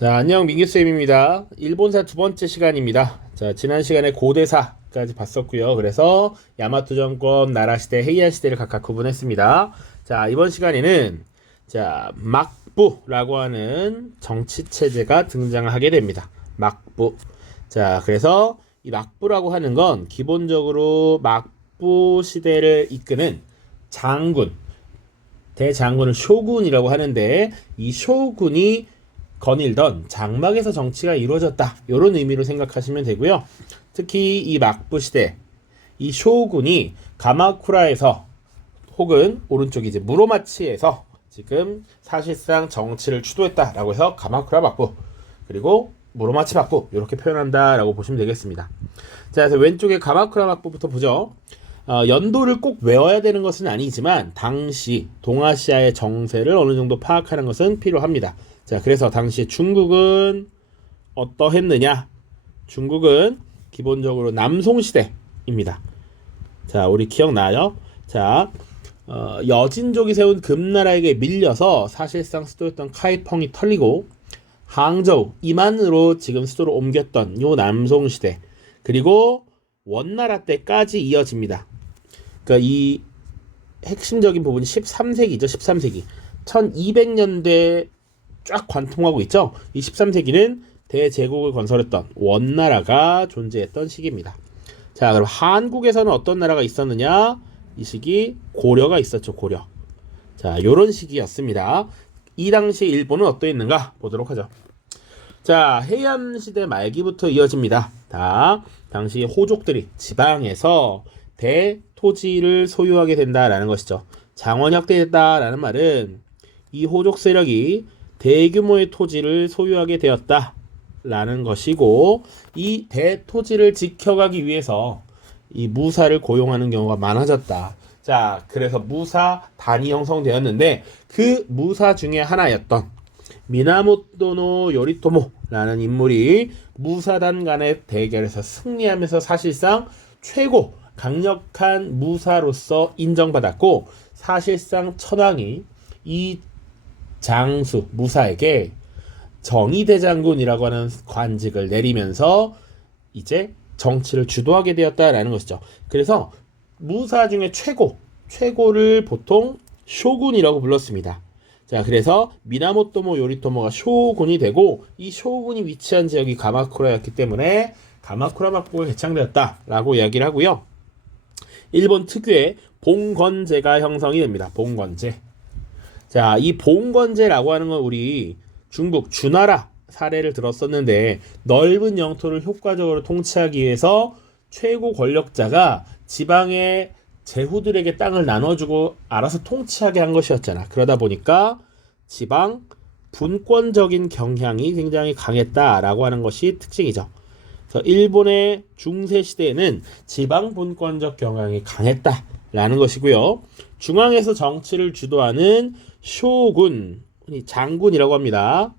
자, 안녕, 민규쌤입니다. 일본사 두 번째 시간입니다. 자, 지난 시간에 고대사까지 봤었고요. 그래서 야마토 정권, 나라시대, 헤이안 시대를 각각 구분했습니다. 자, 이번 시간에는 막부라고 하는 정치체제가 등장하게 됩니다. 막부. 자, 그래서 이 막부라고 하는 건 기본적으로 막부 시대를 이끄는 장군, 대장군을 쇼군이라고 하는데, 이 쇼군이 거닐던 장막에서 정치가 이루어졌다, 이런 의미로 생각하시면 되고요. 특히 이 막부 시대, 이 쇼군이 가마쿠라에서 혹은 오른쪽 이제 무로마치에서 지금 사실상 정치를 주도했다라고 해서 가마쿠라 막부, 그리고 무로마치 막부, 이렇게 표현한다라고 보시면 되겠습니다. 자, 그래서 왼쪽에 가마쿠라 막부부터 보죠. 연도를 꼭 외워야 되는 것은 아니지만 당시 동아시아의 정세를 어느 정도 파악하는 것은 필요합니다. 자, 그래서 당시 중국은 어떠했느냐? 중국은 기본적으로 남송시대입니다. 자, 우리 기억나요? 자, 여진족이 세운 금나라에게 밀려서 사실상 수도였던 카이펑이 털리고 항저우, 이만으로 지금 수도를 옮겼던 요 남송시대, 그리고 원나라 때까지 이어집니다. 그러니까 이 핵심적인 부분이 13세기죠. 13세기. 1200년대 쫙 관통하고 있죠. 이 13세기는 대제국을 건설했던 원나라가 존재했던 시기입니다. 자, 그럼 한국에서는 어떤 나라가 있었느냐? 이 시기 고려가 있었죠. 고려. 자, 요런 시기였습니다. 이 당시 일본은 어떠했는가 보도록 하죠. 자, 해양시대 말기부터 이어집니다. 당시 호족들이 지방에서 대토지를 소유하게 된다라는 것이죠. 장원 확대됐다라는 말은 이 호족 세력이 대규모의 토지를 소유하게 되었다라는 것이고, 이 대토지를 지켜가기 위해서 이 무사를 고용하는 경우가 많아졌다. 자, 그래서 무사 단이 형성되었는데 그 무사 중에 하나였던 미나모토노 요리토모라는 인물이 무사단 간의 대결에서 승리하면서 사실상 최고 강력한 무사로서 인정받았고, 사실상 천황이 이 장수 무사에게 정의대장군이라고 하는 관직을 내리면서 이제 정치를 주도하게 되었다라는 것이죠. 그래서 무사 중에 최고를 보통 쇼군이라고 불렀습니다. 자, 그래서 미나모토모 요리토모가 쇼군이 되고, 이 쇼군이 위치한 지역이 가마쿠라였기 때문에 가마쿠라 막부가 개창되었다라고 이야기를 하고요. 일본 특유의 봉건제가 형성이 됩니다. 봉건제. 자, 이 봉건제라고 하는 건 우리 중국 주나라 사례를 들었었는데, 넓은 영토를 효과적으로 통치하기 위해서 최고 권력자가 지방의 제후들에게 땅을 나눠주고 알아서 통치하게 한 것이었잖아. 그러다 보니까 지방 분권적인 경향이 굉장히 강했다라고 하는 것이 특징이죠. 그래서 일본의 중세 시대에는 지방 분권적 경향이 강했다라는 것이고요. 중앙에서 정치를 주도하는 쇼군, 장군이라고 합니다.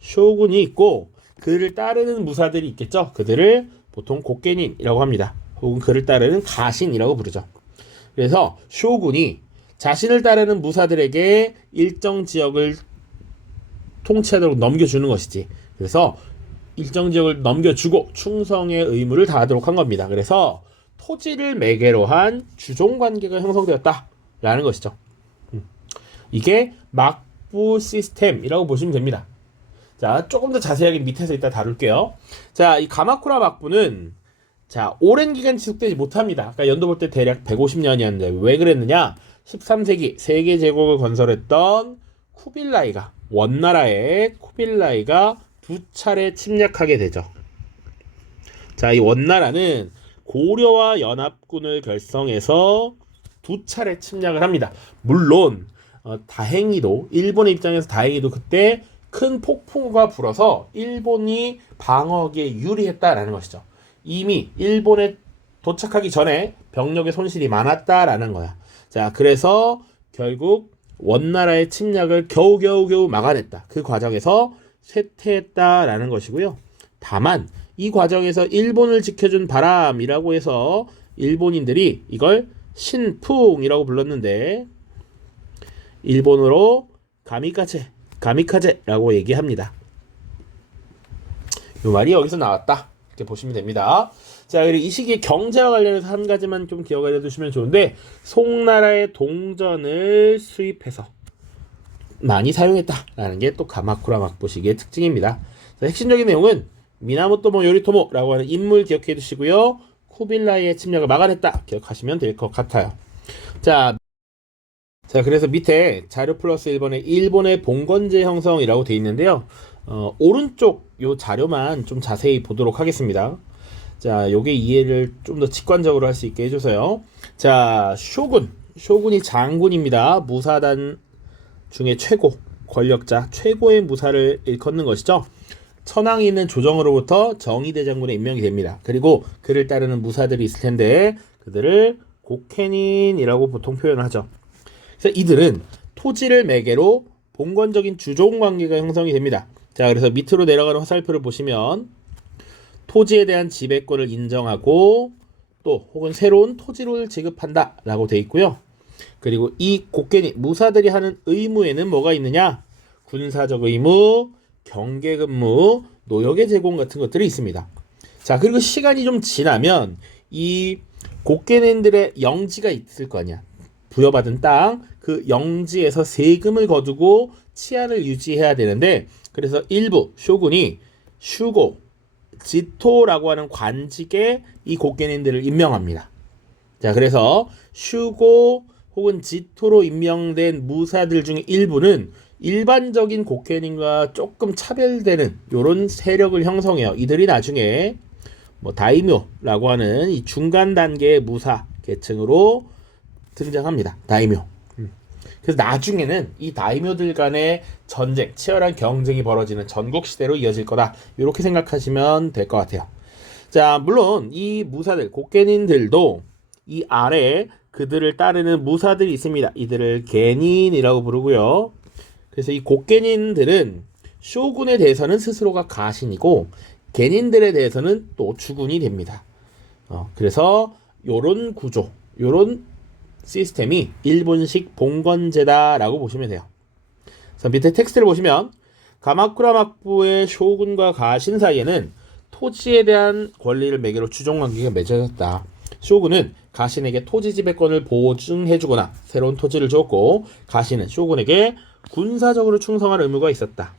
쇼군이 있고 그를 따르는 무사들이 있겠죠. 그들을 보통 곡괭인이라고 합니다. 혹은 그를 따르는 가신이라고 부르죠. 그래서 쇼군이 자신을 따르는 무사들에게 일정 지역을 통치하도록 넘겨주는 것이지. 그래서 일정 지역을 넘겨주고 충성의 의무를 다하도록 한 겁니다. 그래서 토지를 매개로 한 주종관계가 형성되었다라는 것이죠. 이게 막부 시스템이라고 보시면 됩니다. 자, 조금 더 자세하게 밑에서 이따 다룰게요. 자, 이 가마쿠라 막부는 오랜 기간 지속되지 못합니다. 아까 연도 볼 때 대략 150년이었는데 왜 그랬느냐? 13세기 세계 제국을 건설했던 쿠빌라이가, 원나라의 쿠빌라이가 두 차례 침략하게 되죠. 자, 이 원나라는 고려와 연합군을 결성해서 두 차례 침략을 합니다. 물론 다행히도 일본의 입장에서 다행히도 그때 큰 폭풍우가 불어서 일본이 방어하기에 유리했다라는 것이죠. 이미 일본에 도착하기 전에 병력의 손실이 많았다라는 거야. 자, 그래서 결국 원나라의 침략을 겨우겨우 막아냈다. 그 과정에서 쇠퇴했다라는 것이고요. 다만 이 과정에서 일본을 지켜준 바람이라고 해서 일본인들이 이걸 신풍이라고 불렀는데, 일본어로 가미카제라고 얘기합니다. 이 말이 여기서 나왔다. 이렇게 보시면 됩니다. 자, 그리고 이 시기에 경제와 관련해서 한 가지만 좀 기억을 해두시면 좋은데, 송나라의 동전을 수입해서 많이 사용했다라는 게 또 가마쿠라 막부 시기의 특징입니다. 자, 핵심적인 내용은 미나모토모 요리토모라고 하는 인물 기억해 두시고요. 쿠빌라이의 침략을 막아냈다 기억하시면 될 것 같아요. 자, 그래서 밑에 자료 플러스 1번에 일본의 봉건제 형성이라고 되어 있는데요. 오른쪽 요 자료만 좀 자세히 보도록 하겠습니다. 자, 요게 이해를 좀 더 직관적으로 할 수 있게 해줘서요. 자, 쇼군이 장군입니다. 무사단 중에 최고 권력자, 최고의 무사를 일컫는 것이죠. 천황이 있는 조정으로부터 정의대장군에 임명이 됩니다. 그리고 그를 따르는 무사들이 있을 텐데 그들을 고케닌이라고 보통 표현하죠. 그래서 이들은 토지를 매개로 봉건적인 주종 관계가 형성이 됩니다. 자, 그래서 밑으로 내려가는 화살표를 보시면 토지에 대한 지배권을 인정하고 또 혹은 새로운 토지를 지급한다 라고 되어 있고요. 그리고 이 고케닌 무사들이 하는 의무에는 뭐가 있느냐? 군사적 의무, 경계근무, 노역의 제공 같은 것들이 있습니다. 자, 그리고 시간이 좀 지나면 이 고케닌들의 영지가 있을 거 아니야. 부여받은 땅, 그 영지에서 세금을 거두고 치안을 유지해야 되는데, 그래서 일부 쇼군이 슈고, 지토라고 하는 관직에 이 고케닌들을 임명합니다. 자, 그래서 슈고 혹은 지토로 임명된 무사들 중에 일부는 일반적인 고케닌과 조금 차별되는 이런 세력을 형성해요. 이들이 나중에 뭐 다이묘라고 하는 이 중간 단계의 무사 계층으로 등장합니다. 다이묘. 그래서 나중에는 이 다이묘들 간의 전쟁, 치열한 경쟁이 벌어지는 전국 시대로 이어질 거다. 이렇게 생각하시면 될 것 같아요. 자, 물론 이 무사들, 고케닌들도 이 아래에 그들을 따르는 무사들이 있습니다. 이들을 게닌이라고 부르고요. 그래서 이 고케닌들은 쇼군에 대해서는 스스로가 가신이고 게닌들에 대해서는 또 주군이 됩니다. 그래서 요런 구조, 요런 시스템이 일본식 봉건제다라고 보시면 돼요. 그래서 밑에 텍스트를 보시면 가마쿠라 막부의 쇼군과 가신 사이에는 토지에 대한 권리를 매개로 주종관계가 맺어졌다. 쇼군은 가신에게 토지 지배권을 보증해주거나 새로운 토지를 줬고 가신은 쇼군에게 군사적으로 충성할 의무가 있었다.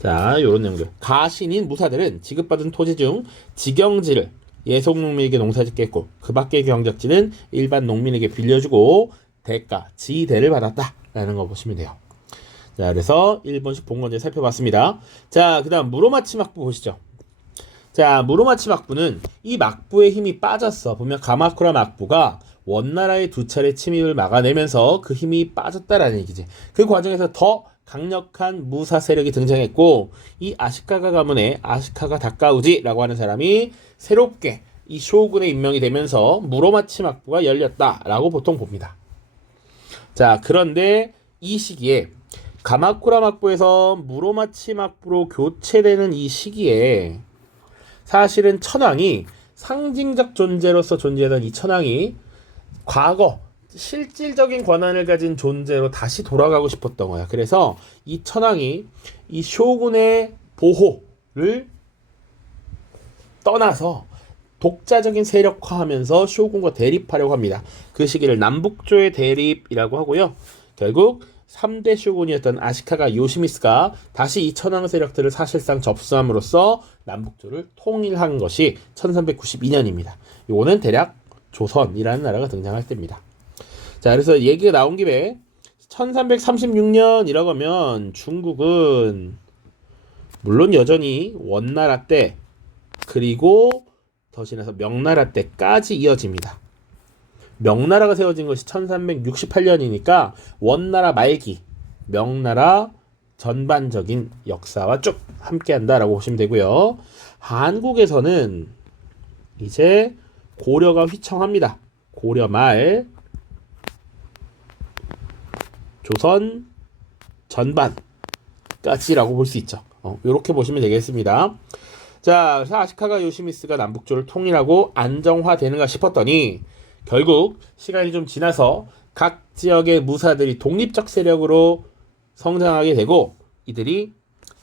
자, 요런 내용들. 가신인 무사들은 지급받은 토지 중 직영지를 예속농민에게 농사짓겠고 그 밖의 경작지는 일반 농민에게 빌려주고 대가, 지대를 받았다라는 거 보시면 돼요. 자, 그래서 일본식 봉건제 살펴봤습니다. 자, 그 다음 무로마치 막부 보시죠. 자, 무로마치 막부는 이 막부의 힘이 빠졌어. 보면 가마쿠라 막부가 원나라의 두 차례 침입을 막아내면서 그 힘이 빠졌다라는 얘기지. 그 과정에서 더 강력한 무사 세력이 등장했고 이 아시카가 가문의 아시카가 다카우지라고 하는 사람이 새롭게 이 쇼군에 임명이 되면서 무로마치 막부가 열렸다라고 보통 봅니다. 자, 그런데 이 시기에 가마쿠라 막부에서 무로마치 막부로 교체되는 이 시기에 사실은 천황이 상징적 존재로서 존재하던 이 천황이 과거 실질적인 권한을 가진 존재로 다시 돌아가고 싶었던 거야. 그래서 이 천황이 이 쇼군의 보호를 떠나서 독자적인 세력화하면서 쇼군과 대립하려고 합니다. 그 시기를 남북조의 대립이라고 하고요. 결국 3대 쇼군이었던 아시카가 요시미스가 다시 이 천황 세력들을 사실상 접수함으로써 남북조를 통일한 것이 1392년입니다. 요거는 대략 조선이라는 나라가 등장할 때입니다. 자, 그래서 얘기가 나온 김에 1336년이라고 하면 중국은 물론 여전히 원나라 때 그리고 더 지나서 명나라 때까지 이어집니다. 명나라가 세워진 것이 1368년이니까 원나라 말기, 명나라 전반적인 역사와 쭉 함께한다라고 보시면 되고요. 한국에서는 이제 고려가 휘청합니다. 고려 말, 조선 전반까지라고 볼 수 있죠. 이렇게 보시면 되겠습니다. 자, 그래서 아시카가 요시미스가 남북조를 통일하고 안정화되는가 싶었더니 결국 시간이 좀 지나서 각 지역의 무사들이 독립적 세력으로 성장하게 되고 이들이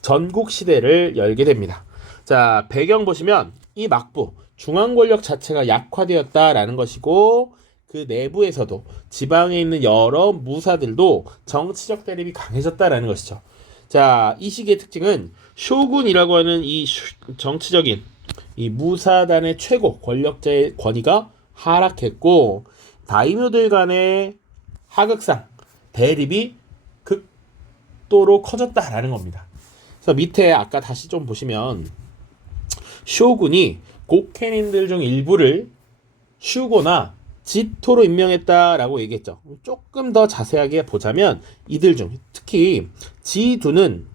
전국 시대를 열게 됩니다. 자, 배경 보시면 이 막부 중앙 권력 자체가 약화되었다라는 것이고 그 내부에서도 지방에 있는 여러 무사들도 정치적 대립이 강해졌다라는 것이죠. 자, 이 시기의 특징은 쇼군이라고 하는 이 정치적인 이 무사단의 최고 권력자의 권위가 하락했고 다이묘들 간의 하극상 대립이 극도로 커졌다라는 겁니다. 그래서 밑에 아까 다시 좀 보시면 쇼군이 곡해민들 중 일부를 슈고나 지토로 임명했다라고 얘기했죠. 조금 더 자세하게 보자면 이들 중 특히 지토는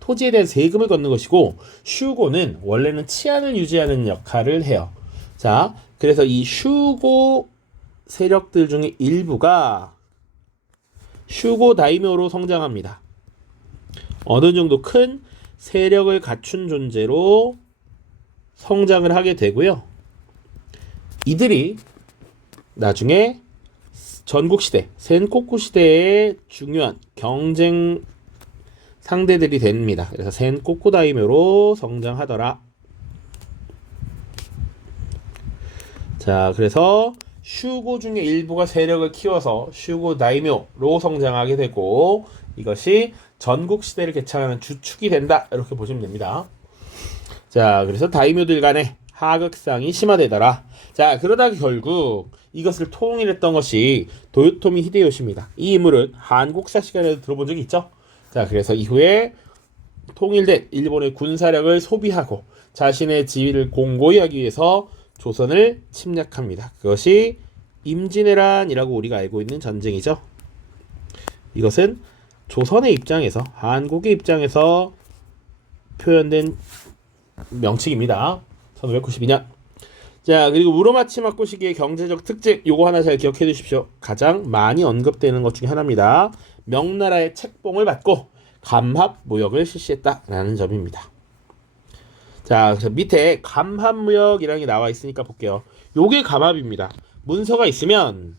토지에 대한 세금을 걷는 것이고 슈고는 원래는 치안을 유지하는 역할을 해요. 자, 그래서 이 슈고 세력들 중에 일부가 슈고 다이묘로 성장합니다. 어느 정도 큰 세력을 갖춘 존재로 성장을 하게 되고요. 이들이 나중에 전국시대, 센코쿠 시대의 중요한 경쟁 상대들이 됩니다. 그래서 센코쿠 다이묘로 성장하더라. 자, 그래서 슈고 중에 일부가 세력을 키워서 슈고 다이묘로 성장하게 되고 이것이 전국 시대를 개창하는 주축이 된다. 이렇게 보시면 됩니다. 자, 그래서 다이묘들 간의 하극상이 심화되더라. 자, 그러다가 결국 이것을 통일했던 것이 도요토미 히데요시입니다. 이 인물은 한국사 시간에도 들어본 적이 있죠? 자, 그래서 이후에 통일된 일본의 군사력을 소비하고 자신의 지위를 공고히 하기 위해서 조선을 침략합니다. 그것이 임진왜란이라고 우리가 알고 있는 전쟁이죠. 이것은 조선의 입장에서, 한국의 입장에서 표현된 명칭입니다. 1592년. 자, 그리고 우로마치 막부 시기의 경제적 특징 요거 하나 잘 기억해 두십시오. 가장 많이 언급되는 것 중에 하나입니다. 명나라의 책봉을 받고 감합무역을 실시했다라는 점입니다. 자, 그래서 밑에 감합무역이라는 게 나와 있으니까 볼게요. 요게 감합입니다. 문서가 있으면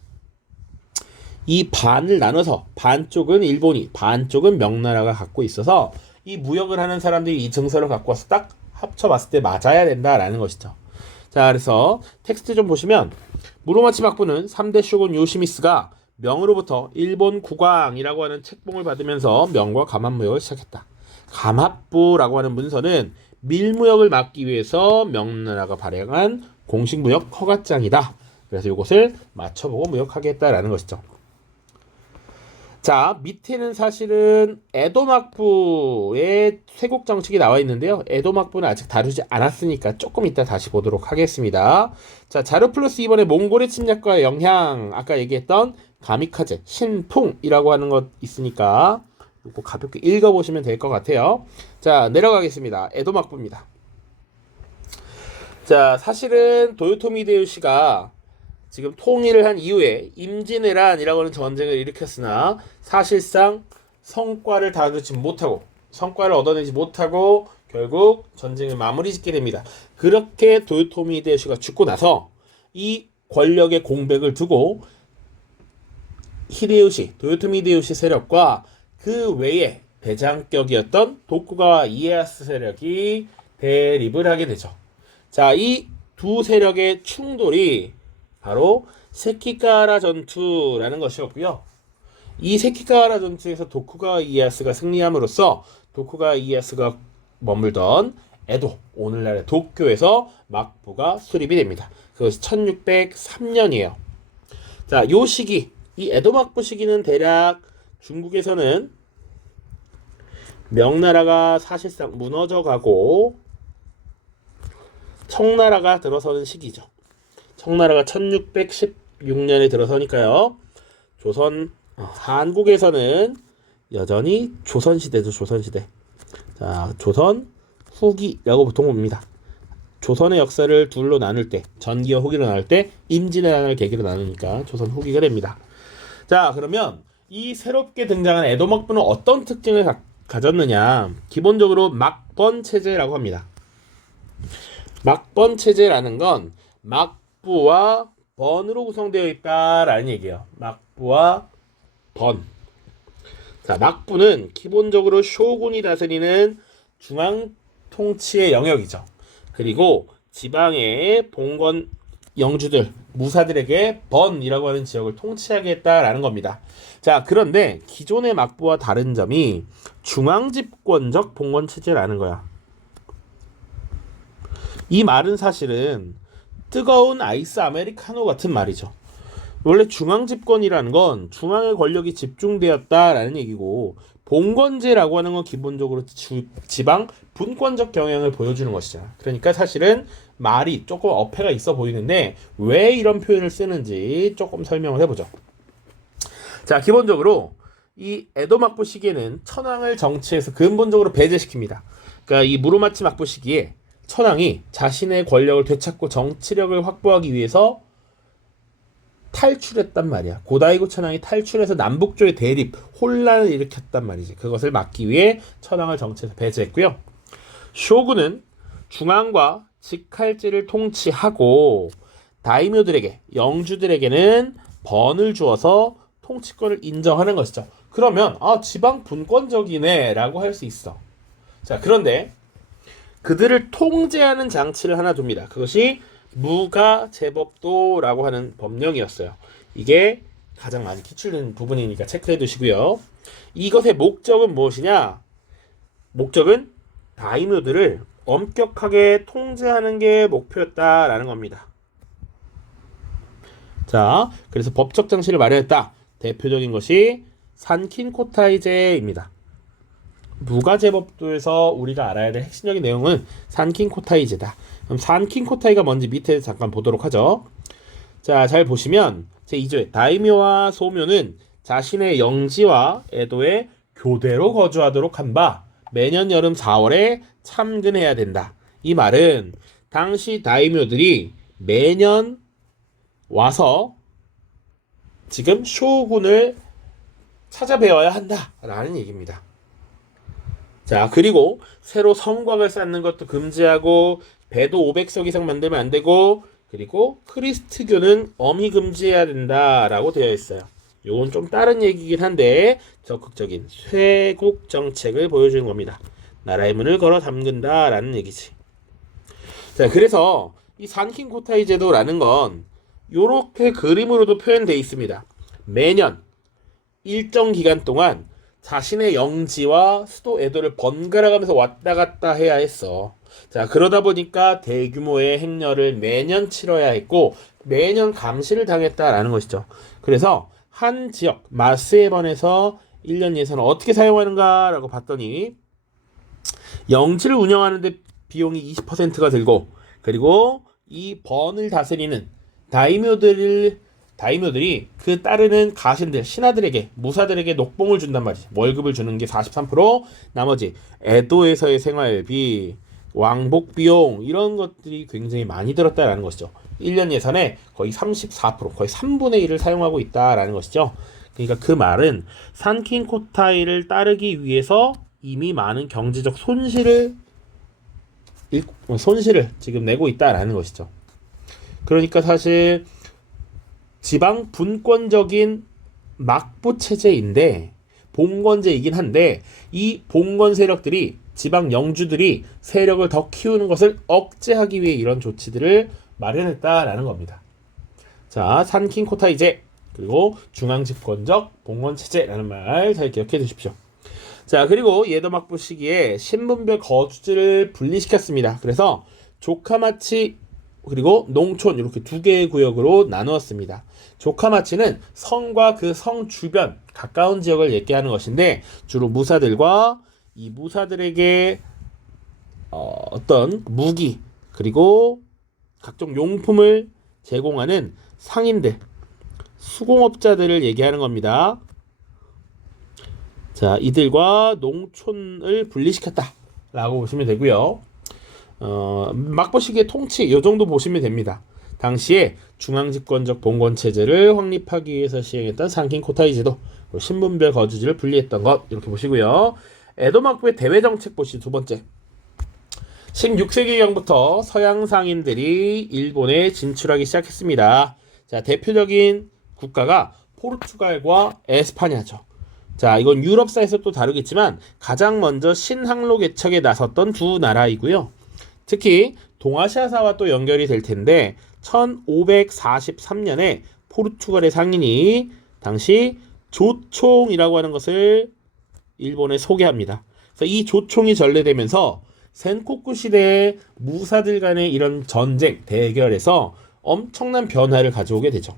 이 반을 나눠서 반쪽은 일본이, 반쪽은 명나라가 갖고 있어서 이 무역을 하는 사람들이 이 증서를 갖고 와서 딱 합쳐봤을 때 맞아야 된다라는 것이죠. 자, 그래서 텍스트 좀 보시면 무로마치 막부는 3대 쇼군 요시미스가 명으로부터 일본 국왕이라고 하는 책봉을 받으면서 명과 감합무역을 시작했다. 감합부라고 하는 문서는 밀무역을 막기 위해서 명나라가 발행한 공식무역 허가장이다. 그래서 이것을 맞춰보고 무역하겠다라는 것이죠. 자, 밑에는 사실은 에도 막부의 쇄국 정책이 나와 있는데요. 에도 막부는 아직 다루지 않았으니까 조금 이따 다시 보도록 하겠습니다. 자, 자료 플러스 이번에 몽골의 침략과 영향, 아까 얘기했던 가미카제, 신풍이라고 하는 것 있으니까 이거 가볍게 읽어보시면 될 것 같아요. 자, 내려가겠습니다. 에도 막부입니다. 자, 사실은 도요토미 히데요시가 지금 통일을 한 이후에 임진왜란이라고 하는 전쟁을 일으켰으나 사실상 성과를 얻어내지 못하고 결국 전쟁을 마무리 짓게 됩니다. 그렇게 도요토미 히데요시가 죽고 나서 이 권력의 공백을 두고 도요토미 히데요시 세력과 그 외에 대장격이었던 도쿠가와 이에야스 세력이 대립을 하게 되죠. 자, 이 두 세력의 충돌이 바로 세키가하라 전투라는 것이었고요. 이 세키가하라 전투에서 도쿠가와 이에야스가 승리함으로써 도쿠가와 이에야스가 머물던 에도, 오늘날의 도쿄에서 막부가 수립이 됩니다. 그것이 1603년이에요. 자, 요 시기, 이 에도 막부 시기는 대략 중국에서는 명나라가 사실상 무너져가고 청나라가 들어서는 시기죠. 청나라가 1616년에 들어서니까요. 한국에서는 여전히 조선시대죠. 조선시대. 자, 조선 후기라고 보통 봅니다. 조선의 역사를 둘로 나눌 때, 전기와 후기로 나눌 때 임진왜란을 계기로 나누니까 조선 후기가 됩니다. 자, 그러면 이 새롭게 등장한 에도 막부는 어떤 특징을 가졌느냐? 기본적으로 막번 체제라고 합니다. 막번 체제라는 건 막부와 번으로 구성되어 있다라는 얘기예요. 막부와 번. 자, 막부는 기본적으로 쇼군이 다스리는 중앙 통치의 영역이죠. 그리고 지방의 봉건 영주들, 무사들에게 번이라고 하는 지역을 통치하겠다라는 겁니다. 자, 그런데 기존의 막부와 다른 점이 중앙집권적 봉건체제라는 거야. 이 말은 사실은 뜨거운 아이스 아메리카노 같은 말이죠. 원래 중앙집권이라는 건 중앙의 권력이 집중되었다라는 얘기고, 봉건제라고 하는 건 기본적으로 지방 분권적 경향을 보여주는 것이잖아. 그러니까 사실은 말이 조금 어폐가 있어 보이는데 왜 이런 표현을 쓰는지 조금 설명을 해보죠. 자, 기본적으로 이 에도 막부 시기에는 천황을 정치에서 근본적으로 배제시킵니다. 그러니까 이 무로마치 막부 시기에 천황이 자신의 권력을 되찾고 정치력을 확보하기 위해서 탈출했단 말이야. 고다이고 천황이 탈출해서 남북조의 대립, 혼란을 일으켰단 말이지. 그것을 막기 위해 천황을 정치에서 배제했고요. 쇼군은 중앙과 직할지를 통치하고 다이묘들에게, 영주들에게는 번을 주어서 통치권을 인정하는 것이죠. 그러면 지방 분권적이네 라고 할 수 있어. 자, 그런데 그들을 통제하는 장치를 하나 둡니다. 그것이 무가제법도라고 하는 법령이었어요. 이게 가장 많이 기출된 부분이니까 체크해 두시고요. 이것의 목적은 무엇이냐? 목적은 다이묘들을 엄격하게 통제하는 게 목표였다라는 겁니다. 자, 그래서 법적 장치를 마련했다. 대표적인 것이 산킨코타이제입니다. 무가제법도에서 우리가 알아야 될 핵심적인 내용은 산킨코타이제다. 그럼 산킨코타이가 뭔지 밑에 잠깐 보도록 하죠. 자, 잘 보시면 제2조에 다이묘와 소묘는 자신의 영지와 에도에 교대로 거주하도록 한 바 매년 여름 4월에 참근해야 된다. 이 말은 당시 다이묘들이 매년 와서 지금 쇼군을 찾아뵈어야 한다라는 얘기입니다. 자, 그리고 새로 성곽을 쌓는 것도 금지하고 배도 500석 이상 만들면 안 되고, 그리고 크리스트교는 엄히 금지해야 된다라고 되어 있어요. 요건 좀 다른 얘기긴 한데 적극적인 쇄국 정책을 보여주는 겁니다. 나라의 문을 걸어 잠근다라는 얘기지. 자, 그래서 이 산킨코타이 제도라는 건 요렇게 그림으로도 표현되어 있습니다. 매년 일정 기간 동안 자신의 영지와 수도 에도를 번갈아 가면서 왔다 갔다 해야 했어. 자, 그러다 보니까 대규모의 행렬을 매년 치러야 했고 매년 감시를 당했다라는 것이죠. 그래서 한 지역 마스에번에서 1년 예산을 어떻게 사용하는가 라고 봤더니 영지를 운영하는데 비용이 20%가 들고, 그리고 이 번을 다스리는 다이묘들이 그 따르는 가신들, 신하들에게, 무사들에게 녹봉을 준단 말이지. 월급을 주는 게 43%, 나머지 에도에서의 생활비, 왕복 비용 이런 것들이 굉장히 많이 들었다라는 것이죠. 1년 예산에 거의 34%, 거의 3분의 1을 사용하고 있다라는 것이죠. 그러니까 그 말은 산킨코타이를 따르기 위해서 이미 많은 경제적 손실을 지금 내고 있다라는 것이죠. 그러니까 사실 지방 분권적인 막부 체제인데 봉건제이긴 한데, 이 봉건 세력들이, 지방 영주들이 세력을 더 키우는 것을 억제하기 위해 이런 조치들을 마련했다라는 겁니다. 자, 산킨코타이제, 그리고 중앙집권적 봉건체제라는 말 잘 기억해 두십시오. 자, 그리고 예도 막부 시기에 신분별 거주지를 분리시켰습니다. 그래서 조카마치 그리고 농촌 이렇게 두 개의 구역으로 나누었습니다. 조카마치는 성과 그 성 주변 가까운 지역을 얘기하는 것인데, 주로 무사들과 이 무사들에게 어떤 무기 그리고 각종 용품을 제공하는 상인들, 수공업자들을 얘기하는 겁니다. 자, 이들과 농촌을 분리시켰다 라고 보시면 되고요. 막부 시기의 통치 이 정도 보시면 됩니다. 당시에 중앙집권적 봉건체제를 확립하기 위해서 시행했던 산킨코타이 제도, 신분별 거주지를 분리했던 것 이렇게 보시고요. 에도 막부의 대외정책 보시 두 번째. 16세기경부터 서양 상인들이 일본에 진출하기 시작했습니다. 자, 대표적인 국가가 포르투갈과 에스파냐죠. 자, 이건 유럽사에서 또 다루겠지만 가장 먼저 신항로 개척에 나섰던 두 나라이고요. 특히 동아시아사와 또 연결이 될 텐데 1543년에 포르투갈의 상인이 당시 조총이라고 하는 것을 일본에 소개합니다. 그래서 이 조총이 전래되면서 센코쿠 시대의 무사들 간의 이런 전쟁, 대결에서 엄청난 변화를 가져오게 되죠.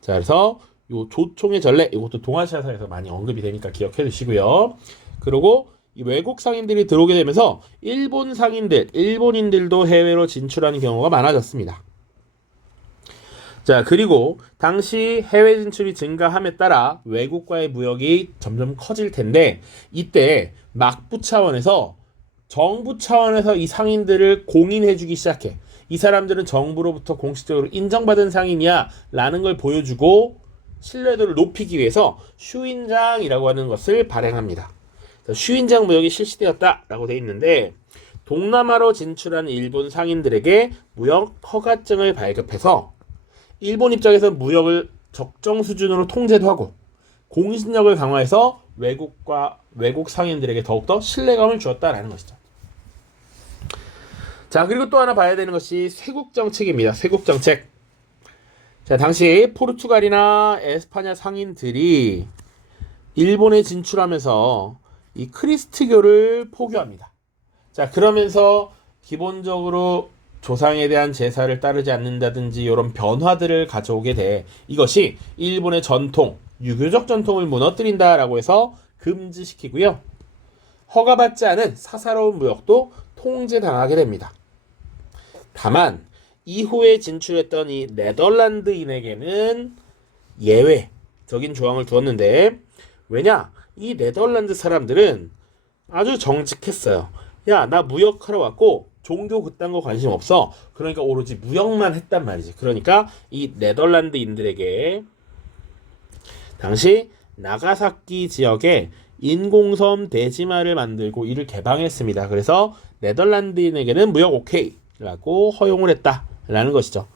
자, 그래서 요 조총의 전래, 이것도 동아시아사에서 많이 언급이 되니까 기억해 두시고요. 그리고 이 외국 상인들이 들어오게 되면서 일본 상인들, 일본인들도 해외로 진출하는 경우가 많아졌습니다. 자, 그리고 당시 해외 진출이 증가함에 따라 외국과의 무역이 점점 커질 텐데 이때 막부 차원에서 정부 차원에서 이 상인들을 공인해주기 시작해. 이 사람들은 정부로부터 공식적으로 인정받은 상인이야 라는 걸 보여주고 신뢰도를 높이기 위해서 슈인장이라고 하는 것을 발행합니다. 슈인장 무역이 실시되었다라고 되어 있는데 동남아로 진출한 일본 상인들에게 무역 허가증을 발급해서 일본 입장에서 무역을 적정 수준으로 통제도 하고 공신력을 강화해서 외국 상인들에게 더욱더 신뢰감을 주었다라는 것이죠. 자, 그리고 또 하나 봐야 되는 것이 쇄국정책입니다. 쇄국정책. 자, 당시 포르투갈이나 에스파냐 상인들이 일본에 진출하면서 이 크리스트교를 포교합니다. 자, 그러면서 기본적으로 조상에 대한 제사를 따르지 않는다든지 이런 변화들을 가져오게 돼. 이것이 일본의 전통, 유교적 전통을 무너뜨린다라고 해서 금지시키고요. 허가받지 않은 사사로운 무역도 통제당하게 됩니다. 다만 이후에 진출했던 이 네덜란드인에게는 예외적인 조항을 두었는데 왜냐? 이 네덜란드 사람들은 아주 정직했어요. 야, 나 무역하러 왔고 종교 그딴 거 관심 없어. 그러니까 오로지 무역만 했단 말이지. 그러니까 이 네덜란드인들에게 당시 나가사키 지역에 인공섬 데지마를 만들고 이를 개방했습니다. 그래서 네덜란드인에게는 무역 오케이라고 허용을 했다라는 것이죠.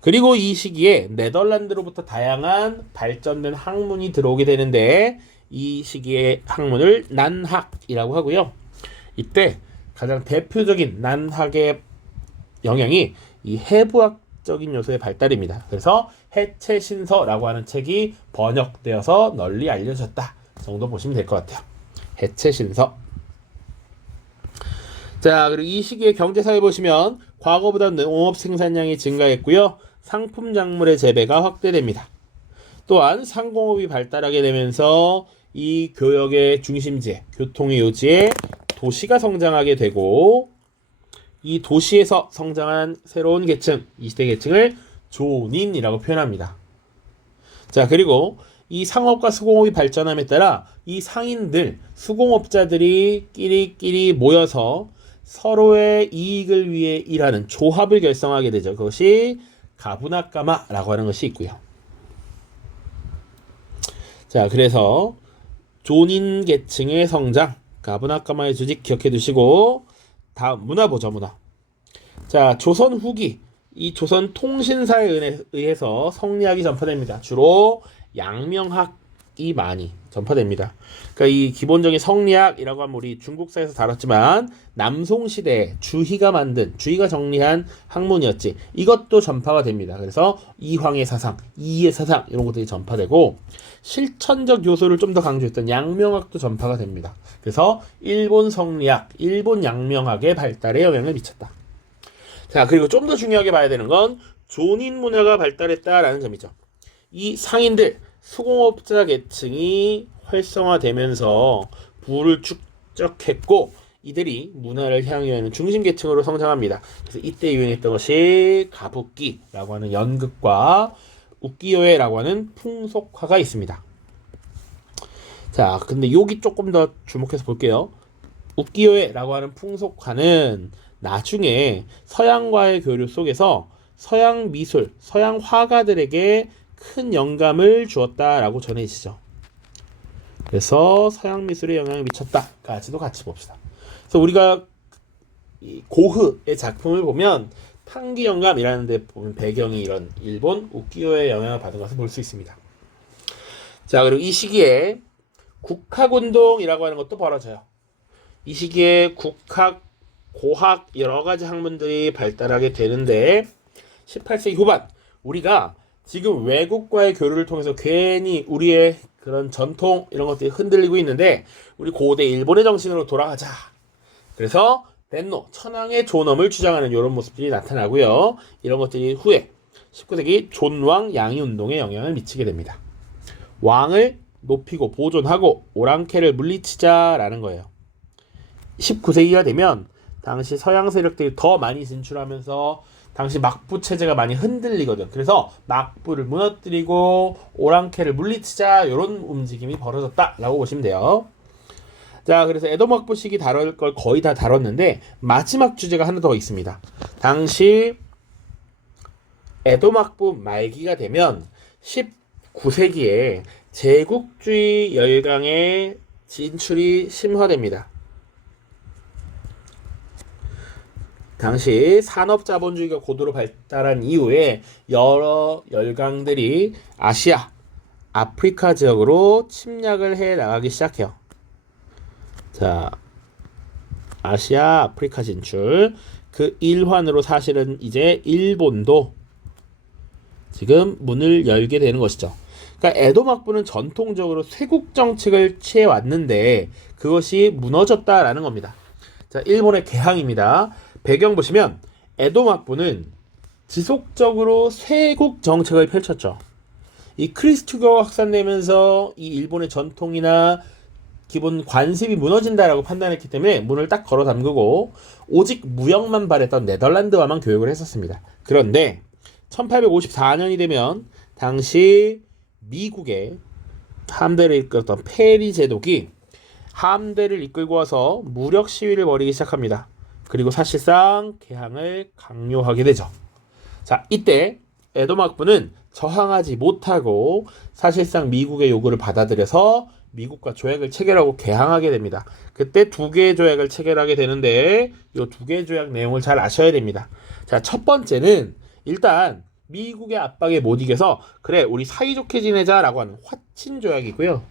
그리고 이 시기에 네덜란드로부터 다양한 발전된 학문이 들어오게 되는데 이 시기의 학문을 난학이라고 하고요. 이때 가장 대표적인 난학의 영향이 이 해부학적인 요소의 발달입니다. 그래서 해체신서라고 하는 책이 번역되어서 널리 알려졌다 정도 보시면 될 것 같아요. 해체신서. 자, 그리고 이 시기의 경제사회 보시면 과거보다 농업 생산량이 증가했고요. 상품 작물의 재배가 확대됩니다. 또한 상공업이 발달하게 되면서 이 교역의 중심지에, 교통의 요지에 도시가 성장하게 되고 이 도시에서 성장한 새로운 계층, 이 시대 계층을 조닌이라고 표현합니다. 자, 그리고 이 상업과 수공업이 발전함에 따라 이 상인들, 수공업자들이 끼리끼리 모여서 서로의 이익을 위해 일하는 조합을 결성하게 되죠. 그것이 가부나까마라고 하는 것이 있고요. 자, 그래서 조닌 계층의 성장, 가부나까마의 조직 기억해 두시고 다음 문화 보죠. 문화. 자, 조선 후기 이 조선 통신사에 의해서 성리학이 전파됩니다. 주로 양명학이 많이 전파됩니다. 그러니까 이 기본적인 성리학이라고 하면 우리 중국사에서 다뤘지만 남송시대 주희가 정리한 학문이었지. 이것도 전파가 됩니다. 그래서 이황의 사상, 이의 사상 이런 것들이 전파되고 실천적 요소를 좀 더 강조했던 양명학도 전파가 됩니다. 그래서 일본 성리학, 일본 양명학의 발달에 영향을 미쳤다. 자, 그리고 좀 더 중요하게 봐야 되는 건 조닌 문화가 발달했다라는 점이죠. 이 상인들, 수공업자 계층이 활성화되면서 부를 축적했고 이들이 문화를 향유하는 중심 계층으로 성장합니다. 그래서 이때 유행했던 것이 가부키라고 하는 연극과 우키요에라고 하는 풍속화가 있습니다. 자, 근데 여기 조금 더 주목해서 볼게요. 우키요에라고 하는 풍속화는 나중에 서양과의 교류 속에서 서양 미술, 서양 화가들에게 큰 영감을 주었다라고 전해지죠. 그래서 서양 미술에 영향을 미쳤다까지도 같이 봅시다. 그래서 우리가 고흐의 작품을 보면 판기 영감이라는 데 보면 배경이 이런 일본 우키요의 영향을 받은 것을 볼 수 있습니다. 자, 그리고 이 시기에 국학운동이라고 하는 것도 벌어져요. 이 시기에 국학, 고학 여러 가지 학문들이 발달하게 되는데 18세기 후반 우리가 지금 외국과의 교류를 통해서 괜히 우리의 그런 전통 이런 것들이 흔들리고 있는데 우리 고대 일본의 정신으로 돌아가자. 그래서 벤노, 천황의 존엄을 주장하는 이런 모습들이 나타나고요. 이런 것들이 후에 19세기 존왕 양이 운동에 영향을 미치게 됩니다. 왕을 높이고 보존하고 오랑캐를 물리치자라는 거예요. 19세기가 되면 당시 서양 세력들이 더 많이 진출하면서 당시 막부 체제가 많이 흔들리거든. 그래서 막부를 무너뜨리고 오랑캐를 물리치자 이런 움직임이 벌어졌다라고 보시면 돼요. 자, 그래서 에도 막부 시기 다룰 걸 거의 다 다뤘는데 마지막 주제가 하나 더 있습니다. 당시 에도 막부 말기가 되면 19세기에 제국주의 열강의 진출이 심화됩니다. 당시 산업자본주의가 고도로 발달한 이후에 여러 열강들이 아시아, 아프리카 지역으로 침략을 해 나가기 시작해요. 자, 아시아, 아프리카 진출. 그 일환으로 사실은 이제 일본도 지금 문을 열게 되는 것이죠. 그러니까 에도 막부는 전통적으로 쇄국 정책을 취해 왔는데 그것이 무너졌다라는 겁니다. 자, 일본의 개항입니다. 배경 보시면 에도 막부는 지속적으로 쇄국 정책을 펼쳤죠. 이 크리스트교가 확산되면서 이 일본의 전통이나 기본 관습이 무너진다라고 판단했기 때문에 문을 딱 걸어 잠그고 오직 무역만 바랬던 네덜란드와만 교역을 했었습니다. 그런데 1854년이 되면 당시 미국의 함대를 이끌었던 페리 제독이 함대를 이끌고 와서 무력 시위를 벌이기 시작합니다. 그리고 사실상 개항을 강요하게 되죠. 자, 이때 에도 막부는 저항하지 못하고 사실상 미국의 요구를 받아들여서 미국과 조약을 체결하고 개항하게 됩니다. 그때 두 개의 조약을 체결하게 되는데 이 두 개의 조약 내용을 잘 아셔야 됩니다. 자, 첫 번째는 일단 미국의 압박에 못 이겨서 그래 우리 사이좋게 지내자라고 하는 화친 조약이고요.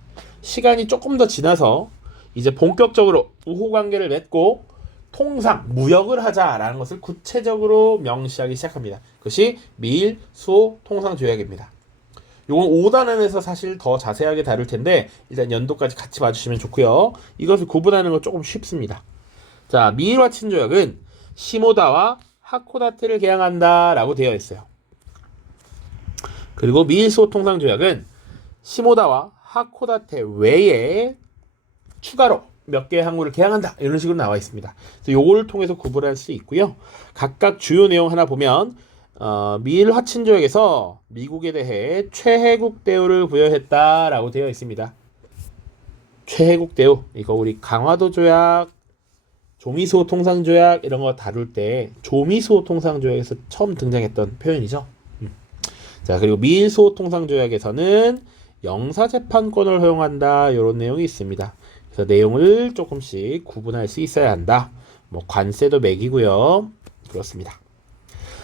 시간이 조금 더 지나서 이제 본격적으로 우호관계를 맺고 통상 무역을 하자라는 것을 구체적으로 명시하기 시작합니다. 그것이 미일 수호 통상 조약입니다. 이건 5단원에서 사실 더 자세하게 다룰 텐데 일단 연도까지 같이 봐주시면 좋고요. 이것을 구분하는 건 조금 쉽습니다. 자, 미일 화친 조약은 시모다와 하코다테를 개항한다라고 되어 있어요. 그리고 미일 수호 통상 조약은 시모다와 하코다테 외에 추가로 몇 개의 항구를 개항한다 이런 식으로 나와 있습니다. 그래서 요거를 통해서 구분할 수 있고요. 각각 주요 내용 하나 보면 미일 화친 조약에서 미국에 대해 최혜국 대우를 부여했다라고 되어 있습니다. 최혜국 대우 이거 우리 강화도 조약, 조미수호 통상 조약 이런 거 다룰 때 조미수호 통상 조약에서 처음 등장했던 표현이죠. 자, 그리고 미일 수호 통상 조약에서는 영사 재판권을 허용한다 이런 내용이 있습니다. 그래서 내용을 조금씩 구분할 수 있어야 한다. 뭐 관세도 매기고요. 그렇습니다.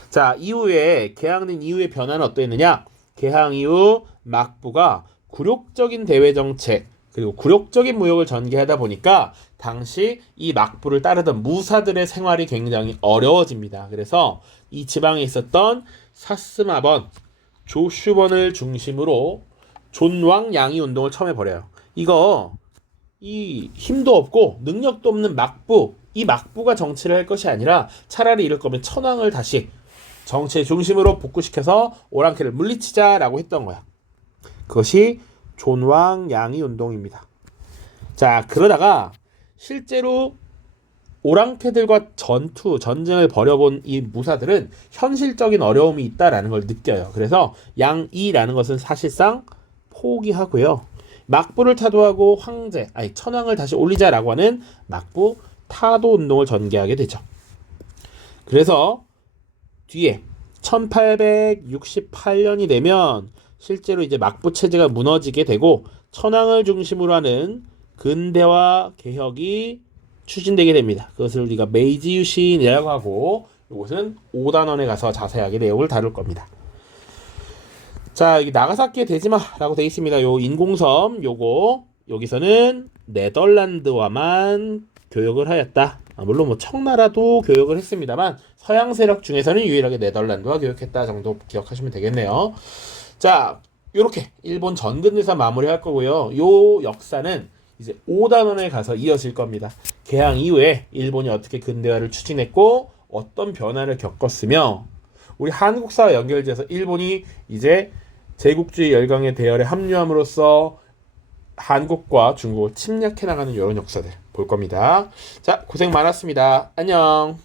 자, 이후에 개항된 이후의 변화는 어떠했느냐? 개항 이후 막부가 굴욕적인 대외 정책 그리고 굴욕적인 무역을 전개하다 보니까 당시 이 막부를 따르던 무사들의 생활이 굉장히 어려워집니다. 그래서 이 지방에 있었던 사스마번, 조슈번을 중심으로 존왕 양이 운동을 처음에 벌여요. 이 힘도 없고 능력도 없는 막부, 이 막부가 정치를 할 것이 아니라 차라리 이럴 거면 천황을 다시 정치의 중심으로 복구시켜서 오랑캐를 물리치자라고 했던 거야. 그것이 존왕 양이 운동입니다. 자, 그러다가 실제로 오랑캐들과 전쟁을 벌여본 이 무사들은 현실적인 어려움이 있다라는 걸 느껴요. 그래서 양이라는 것은 사실상 포기하고요. 막부를 타도하고 천황을 다시 올리자라고 하는 막부 타도 운동을 전개하게 되죠. 그래서 뒤에 1868년이 되면 실제로 이제 막부 체제가 무너지게 되고 천황을 중심으로 하는 근대화 개혁이 추진되게 됩니다. 그것을 우리가 메이지 유신이라고 하고 이것은 5단원에 가서 자세하게 내용을 다룰 겁니다. 자, 여기 나가사키의 대지마라고 되어 있습니다. 요 인공섬 요거 여기서는 네덜란드와만 교역을 하였다. 물론 뭐 청나라도 교역을 했습니다만 서양 세력 중에서는 유일하게 네덜란드와 교역했다 정도 기억하시면 되겠네요. 자, 요렇게 일본 전근대사 마무리할 거고요. 요 역사는 이제 5단원에 가서 이어질 겁니다. 개항 이후에 일본이 어떻게 근대화를 추진했고 어떤 변화를 겪었으며 우리 한국사와 연결돼서 일본이 이제 제국주의 열강의 대열에 합류함으로써 한국과 중국을 침략해 나가는 이런 역사들 볼 겁니다. 자, 고생 많았습니다. 안녕.